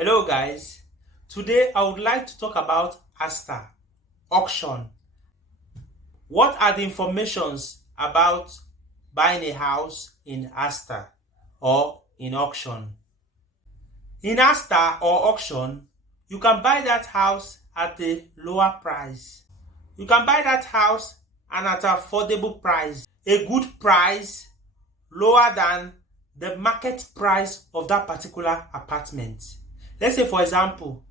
Hello guys, today I would like to talk about Asta, auction. What are the informations about buying a house in Asta or in auction? In Asta or auction, you can buy that house at a lower price. You can buy that house and at an affordable price, a good price lower than the market price of that particular apartment. Let's say, for example,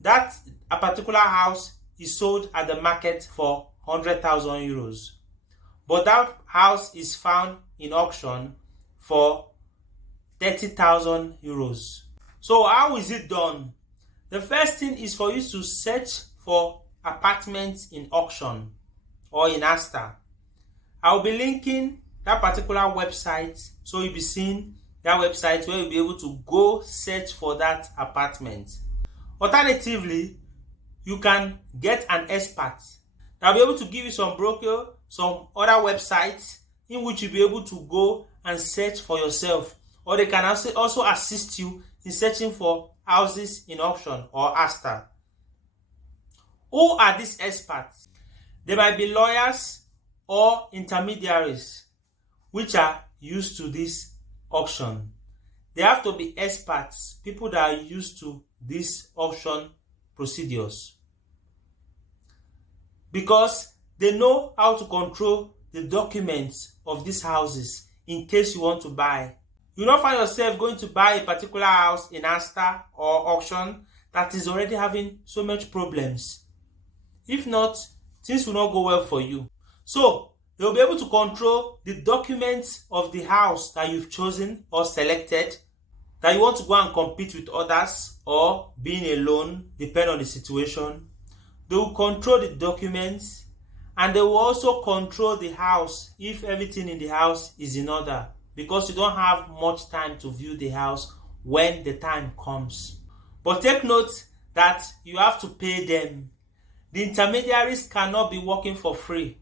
that a particular house is sold at the market for 100,000 euros, but that house is found in auction for 30,000 euros. So how is it done? The first thing is for you to search for apartments in auction or in Asta. I'll be linking that particular website, so you'll be seeing that website where you'll be able to go search for that apartment. Alternatively, you can get an expert that will be able to give you some brochure, some other websites in which you'll be able to go and search for yourself, or they can also assist you in searching for houses in auction or Asta. Who are these experts? They might be lawyers or intermediaries which are used to this auction. They have to be experts, people that are used to these auction procedures, because they know how to control the documents of these houses in case you want to buy. You don't find yourself going to buy a particular house in Asta or auction that is already having so much problems. If not, things will not go well for you. So they'll be able to control the documents of the house that you've chosen or selected, that you want to go and compete with others or being alone, depending on the situation. They will control the documents, and they will also control the house if everything in the house is in order, because you don't have much time to view the house when the time comes. But take note that you have to pay them. The intermediaries cannot be working for free.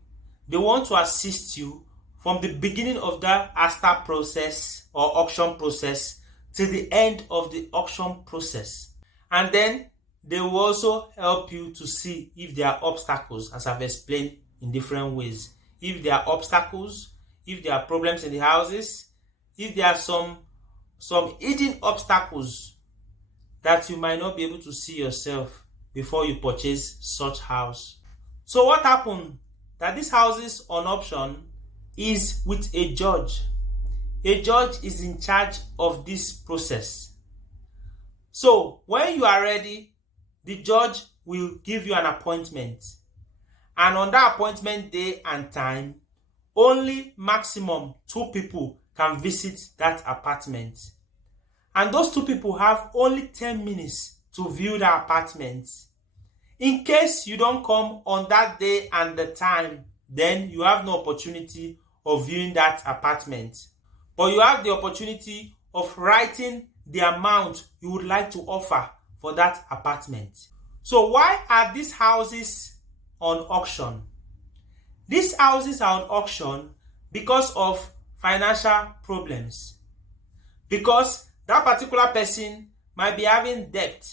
They want to assist you from the beginning of the Asta process or auction process to the end of the auction process. And then they will also help you to see if there are obstacles, as I've explained in different ways. If there are obstacles, if there are problems in the houses, if there are some hidden obstacles that you might not be able to see yourself before you purchase such house. So what happened? That these houses on auction is with a judge. A judge is in charge of this process. So when you are ready, the judge will give you an appointment. And on that appointment day and time, only maximum 2 people can visit that apartment. And those 2 people have only 10 minutes to view the apartment. In case you don't come on that day and the time, then you have no opportunity of viewing that apartment. But you have the opportunity of writing the amount you would like to offer for that apartment. So why are these houses on auction? These houses are on auction because of financial problems. Because that particular person might be having debt.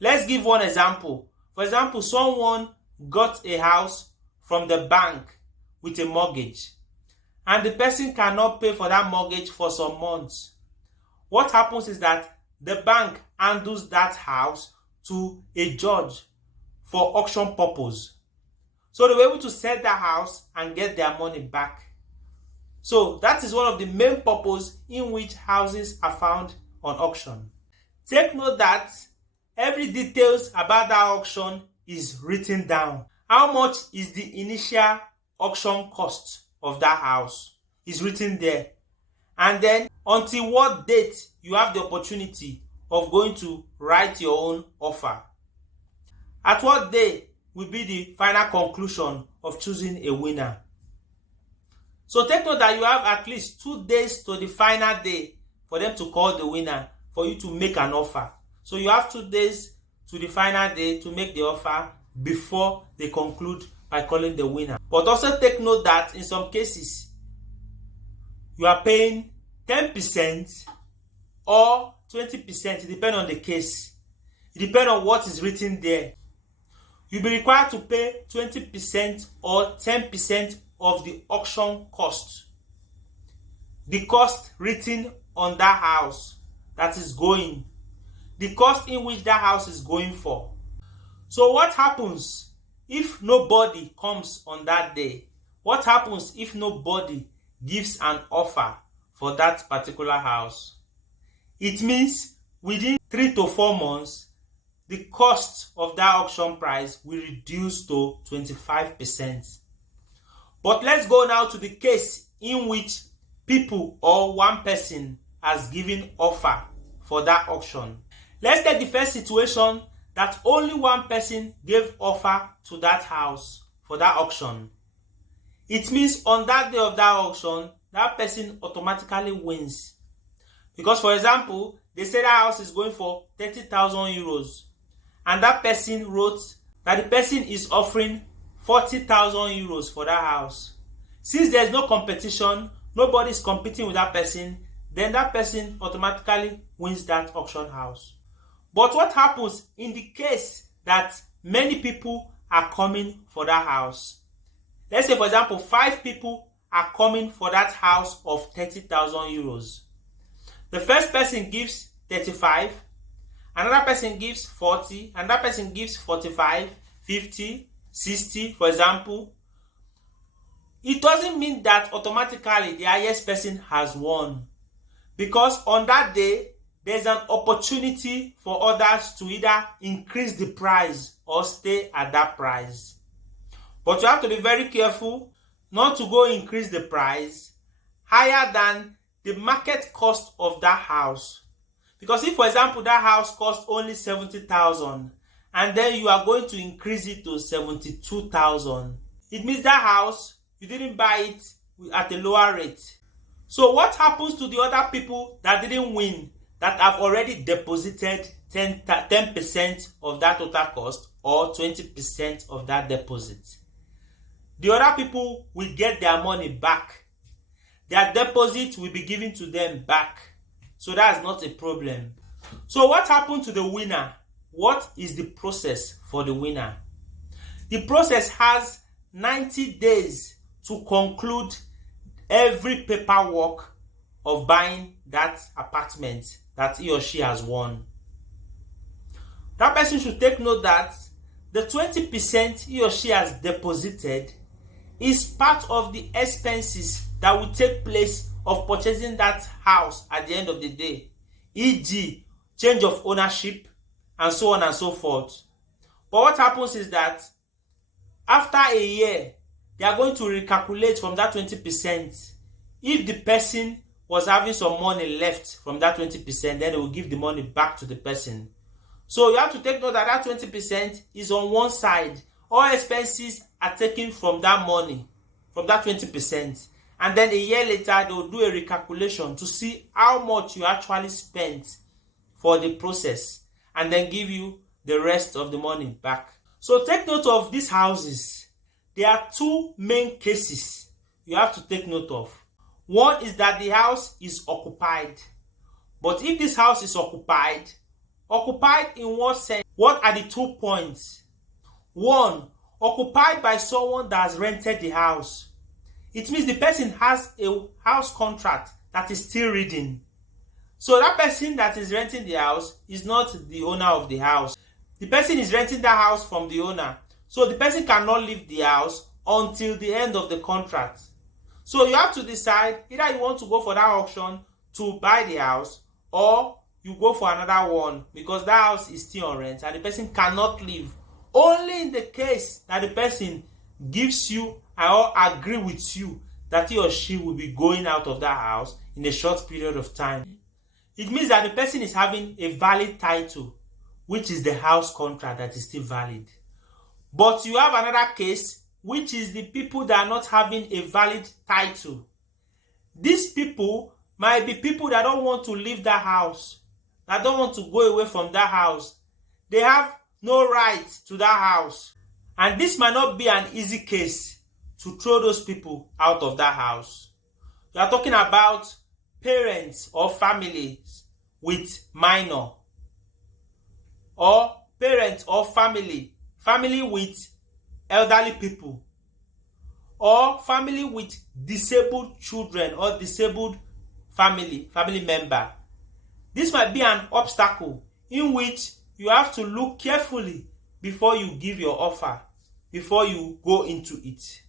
Let's give one example. For example, someone got a house from the bank with a mortgage, and the person cannot pay for that mortgage for some months. What happens is that the bank handles that house to a judge for auction purpose. So they were able to sell that house and get their money back. So that is one of the main purposes in which houses are found on auction. Take note that every details about that auction is written down. How much is the initial auction cost of that house is written there. And then until what date you have the opportunity of going to write your own offer. At what day will be the final conclusion of choosing a winner. So take note that you have at least 2 days to the final day for them to call the winner, for you to make an offer. So you have 2 days to the final day to make the offer before they conclude by calling the winner. But also take note that in some cases, you are paying 10% or 20%. It depends on the case. It depends on what is written there. You'll be required to pay 20% or 10% of the auction cost. The cost written on that house that is going. The cost in which that house is going for. So what happens if nobody comes on that day? What happens if nobody gives an offer for that particular house? It means within 3 to 4 months, the cost of that auction price will reduce to 25%. But let's go now to the case in which people or one person has given offer for that auction. Let's take the first situation that only one person gave offer to that house for that auction. It means on that day of that auction, that person automatically wins. Because, for example, they say that house is going for 30,000 euros. And that person wrote that the person is offering 40,000 euros for that house. Since there's no competition, nobody is competing with that person, then that person automatically wins that auction house. But what happens in the case that many people are coming for that house? Let's say, for example, 5 people are coming for that house of 30,000 euros. The first person gives 35, another person gives 40, another person gives 45, 50, 60, for example. It doesn't mean that automatically the highest person has won. Because on that day, there's an opportunity for others to either increase the price or stay at that price. But you have to be very careful not to go increase the price higher than the market cost of that house. Because if, for example, that house costs only 70,000 and then you are going to increase it to 72,000, it means that house, you didn't buy it at a lower rate. So what happens to the other people that didn't win, that have already deposited 10% of that total cost or 20% of that deposit? The other people will get their money back. Their deposit will be given to them back. So that's not a problem. So what happened to the winner? What is the process for the winner? The process has 90 days to conclude every paperwork of buying that apartment that he or she has won. That person should take note that the 20% he or she has deposited is part of the expenses that will take place of purchasing that house at the end of the day, e.g., change of ownership and so on and so forth. But what happens is that after a year, they are going to recalculate from that 20%. If the person was having some money left from that 20%, then they will give the money back to the person. So you have to take note that that 20% is on one side. All expenses are taken from that money, from that 20%. And then a year later, they will do a recalculation to see how much you actually spent for the process and then give you the rest of the money back. So take note of these houses. There are 2 main cases you have to take note of. One is that the house is occupied. But if this house is occupied in what sense? What are the 2 points? 1, occupied by someone that has rented the house. It means the person has a house contract that is still reading. So that person that is renting the house is not the owner of the house. The person is renting the house from the owner. So the person cannot leave the house until the end of the contract. So you have to decide either you want to go for that auction to buy the house or you go for another one because that house is still on rent and the person cannot leave. Only in the case that the person gives you or agree with you that he or she will be going out of that house in a short period of time. It means that the person is having a valid title, which is the house contract that is still valid. But you have another case, which is the people that are not having a valid title. These people might be people that don't want to leave that house, that don't want to go away from that house. They have no right to that house. And this might not be an easy case to throw those people out of that house. You are talking about parents or families with minor, or parent or family with elderly people, or family with disabled children or disabled family member. This might be an obstacle in which you have to look carefully before you give your offer, before you go into it.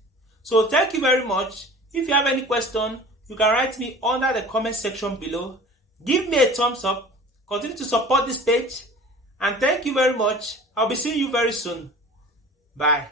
So thank you very much. If you have any question, you can write me under the comment section below. Give me a thumbs up. Continue to support this page. And thank you very much. I'll be seeing you very soon. Bye.